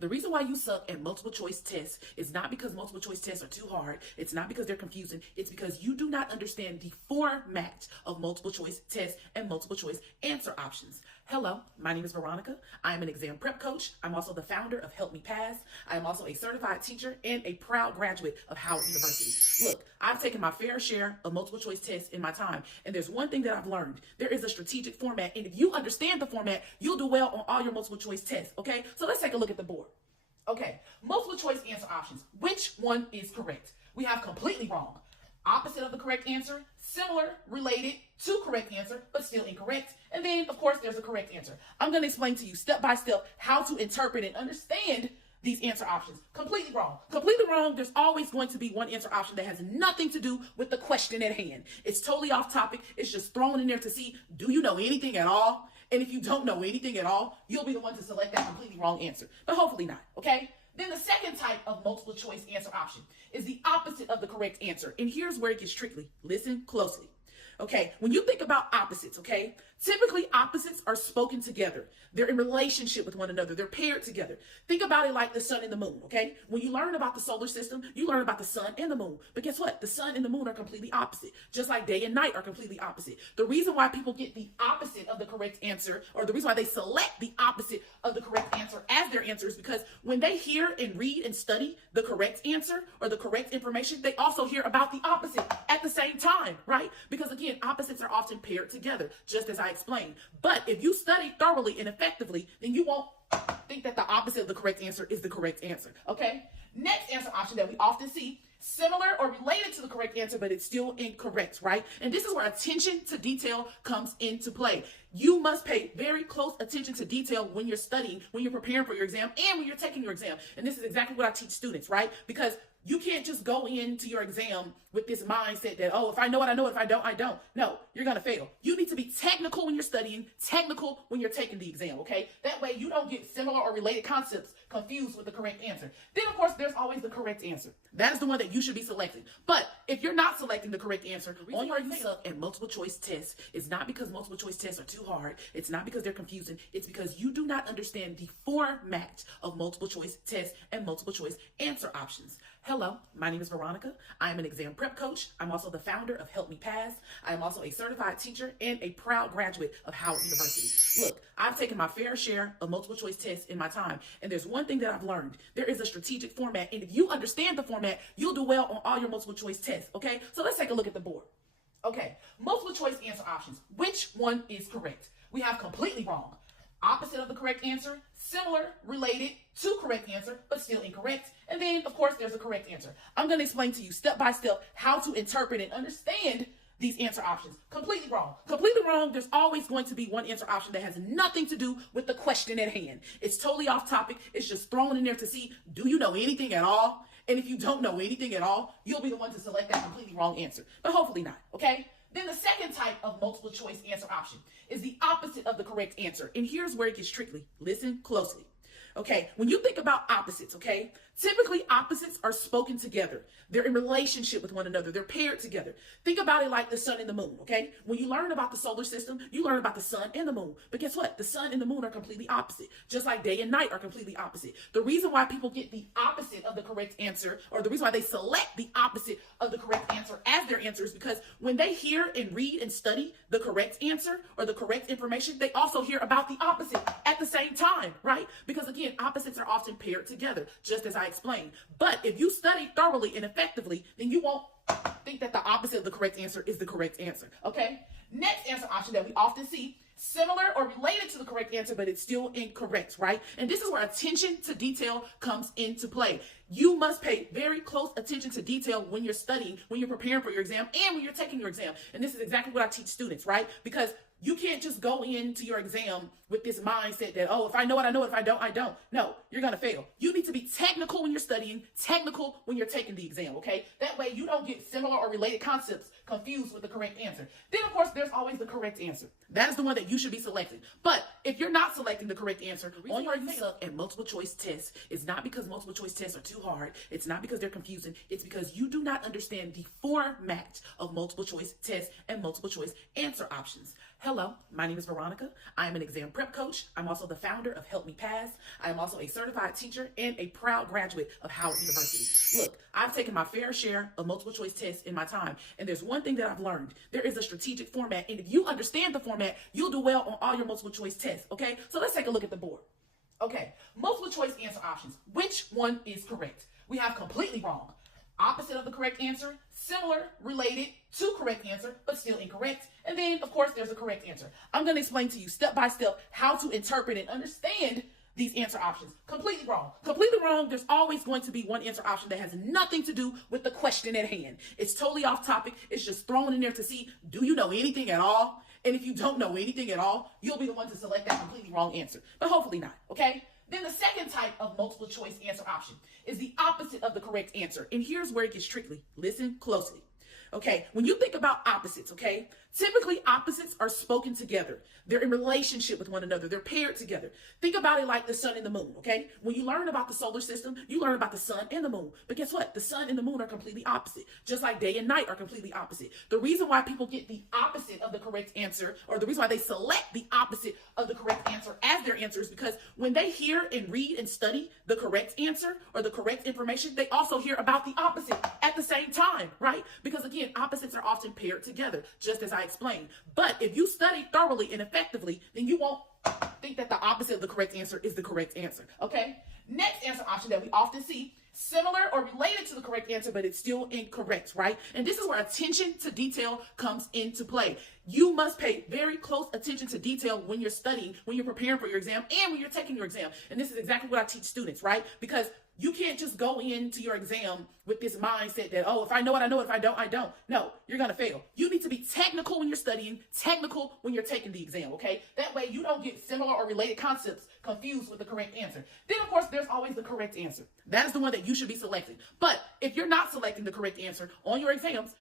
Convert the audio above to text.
The reason why you suck at multiple choice tests is not because multiple choice tests are too hard. It's not because they're confusing. It's because you do not understand the format of multiple choice tests and multiple choice answer options. Hello, my name is Veronica. I am an exam prep coach. I'm also the founder of Help Me Pass. I am also a certified teacher and a proud graduate of Howard University. Look, I've taken my fair share of multiple choice tests in my time, and there's one thing that I've learned. There is a strategic format, and if you understand the format, you'll do well on all your multiple choice tests, okay? So let's take a look at the board. Okay, multiple choice answer options. Which one is correct? We have completely wrong, opposite of the correct answer, similar, related to correct answer, but still incorrect. And then, of course, there's a correct answer. I'm going to explain to you step by step how to interpret and understand these answer options. Completely wrong. Completely wrong. There's always going to be one answer option that has nothing to do with the question at hand. It's totally off topic. It's just thrown in there to see, do you know anything at all? And if you don't know anything at all, you'll be the one to select that completely wrong answer. But hopefully not, okay? Then the second type of multiple choice answer option is the opposite of the correct answer. And here's where it gets tricky. Listen closely. Okay, when you think about opposites, okay, typically opposites are spoken together. They're in relationship with one another. They're paired together. Think about it like the sun and the moon, okay? When you learn about the solar system, you learn about the sun and the moon. But guess what? The sun and the moon are completely opposite, just like day and night are completely opposite. The reason why people get the opposite of the correct answer, or the reason why they select the opposite of the correct answer as their answer, is because when they hear and read and study the correct answer or the correct information, they also hear about the opposite at the same time, right? Because again, opposites are often paired together, just as I explained. But if you study thoroughly and effectively, then you won't think that the opposite of the correct answer is the correct answer, okay? Next answer option that we often see, similar or related to the correct answer, but it's still incorrect, right? And this is where attention to detail comes into play. You must pay very close attention to detail when you're studying, when you're preparing for your exam, and when you're taking your exam. And this is exactly what I teach students, right? Because you can't just go into your exam with this mindset that, oh, if I know it, I know it. If I don't, I don't. No, you're going to fail. You need to be technical when you're studying, technical when you're taking the exam, okay? That way you don't get similar or related concepts confused with the correct answer. Then, of course, there's always the correct answer. That is the one that you should be selecting. But if you're not selecting the correct answer, the reason why you suck at multiple choice tests is not because multiple choice tests are too hard. It's not because they're confusing. It's because you do not understand the format of multiple choice tests and multiple choice answer options. Hello, my name is Veronica. I am an exam prep coach. I'm also the founder of Help Me Pass. I am also a certified teacher and a proud graduate of Howard University. Look, I've taken my fair share of multiple choice tests in my time, and there's one thing that I've learned. There is a strategic format, and if you understand the format, you'll do well on all your multiple choice tests, okay? So let's take a look at the board. Okay, multiple choice answer options. Which one is correct? We have completely wrong, opposite of the correct answer, similar, related to correct answer, but still incorrect. And then, of course, there's a correct answer. I'm going to explain to you step by step how to interpret and understand these answer options. Completely wrong. Completely wrong. There's always going to be one answer option that has nothing to do with the question at hand. It's totally off topic. It's just thrown in there to see, do you know anything at all? And if you don't know anything at all, you'll be the one to select that completely wrong answer. But hopefully not, okay? Then the second type of multiple choice answer option is the opposite of the correct answer. And here's where it gets tricky. Listen closely. Okay, when you think about opposites, okay, typically opposites are spoken together. They're in relationship with one another. They're paired together. Think about it like the sun and the moon, okay? When you learn about the solar system, you learn about the sun and the moon. But guess what? The sun and the moon are completely opposite, just like day and night are completely opposite. The reason why people get the opposite of the correct answer, or the reason why they select the opposite of the correct answer as their answer, is because when they hear and read and study the correct answer or the correct information, they also hear about the opposite at the same time, right? Because again, opposites are often paired together, just as I explained. But if you study thoroughly and effectively, then you won't think that the opposite of the correct answer is the correct answer, okay? Next answer option that we often see, similar or related to the correct answer, but it's still incorrect, right? And this is where attention to detail comes into play. You must pay very close attention to detail when you're studying, when you're preparing for your exam, and when you're taking your exam. And this is exactly what I teach students, right? Because you can't just go into your exam with this mindset that, oh, if I know it, I know it. If I don't, I don't. No, you're going to fail. You need to be technical when you're studying, technical when you're taking the exam, okay? That way you don't get similar or related concepts confused with the correct answer. Then, of course, there's always the correct answer. That is the one that you should be selecting. But if you're not selecting the correct answer, the reason why you suck at multiple choice tests is not because multiple choice tests are too hard. It's not because they're confusing. It's because you do not understand the format of multiple choice tests and multiple choice answer options. Hello, my name is Veronica. I am an exam prep coach. I'm also the founder of Help Me Pass. I am also a certified teacher and a proud graduate of Howard University. Look, I've taken my fair share of multiple choice tests in my time, and there's one thing that I've learned. There is a strategic format, and if you understand the format, you'll do well on all your multiple choice tests, okay? So let's take a look at the board. Okay, multiple choice answer options. Which one is correct? We have completely wrong, opposite of the correct answer, similar, related to correct answer, but still incorrect. And then, of course, there's a correct answer. I'm going to explain to you step by step how to interpret and understand these answer options. Completely wrong. Completely wrong. There's always going to be one answer option that has nothing to do with the question at hand. It's totally off topic. It's just thrown in there to see, do you know anything at all? And if you don't know anything at all, you'll be the one to select that completely wrong answer. But hopefully not, okay? Then the second type of multiple choice answer option is the opposite of the correct answer. And here's where it gets tricky. Listen closely. Okay, when you think about opposites, okay, typically opposites are spoken together. They're in relationship with one another. They're paired together. Think about it like the sun and the moon, okay? When you learn about the solar system, you learn about the sun and the moon. But guess what? The sun and the moon are completely opposite, just like day and night are completely opposite. The reason why people get the opposite of the correct answer, or the reason why they select the opposite of the correct answer as their answer, is because when they hear and read and study the correct answer or the correct information, they also hear about the opposite at the same time, right? Because again, opposites are often paired together, just as I explained. But if you study thoroughly and effectively, then you won't think that the opposite of the correct answer is the correct answer, okay? Next answer option that we often see, similar or related to the correct answer, but it's still incorrect, right? And this is where attention to detail comes into play. You must pay very close attention to detail when you're studying, when you're preparing for your exam, and when you're taking your exam. And this is exactly what I teach students, right? Because you can't just go into your exam with this mindset that, oh, if I know it, I know it. If I don't, I don't. No, you're going to fail. You need to be technical when you're studying, technical when you're taking the exam, okay? That way you don't get similar or related concepts confused with the correct answer. Then, of course, there's always the correct answer. That is the one that you should be selecting. But if you're not selecting the correct answer on your exams,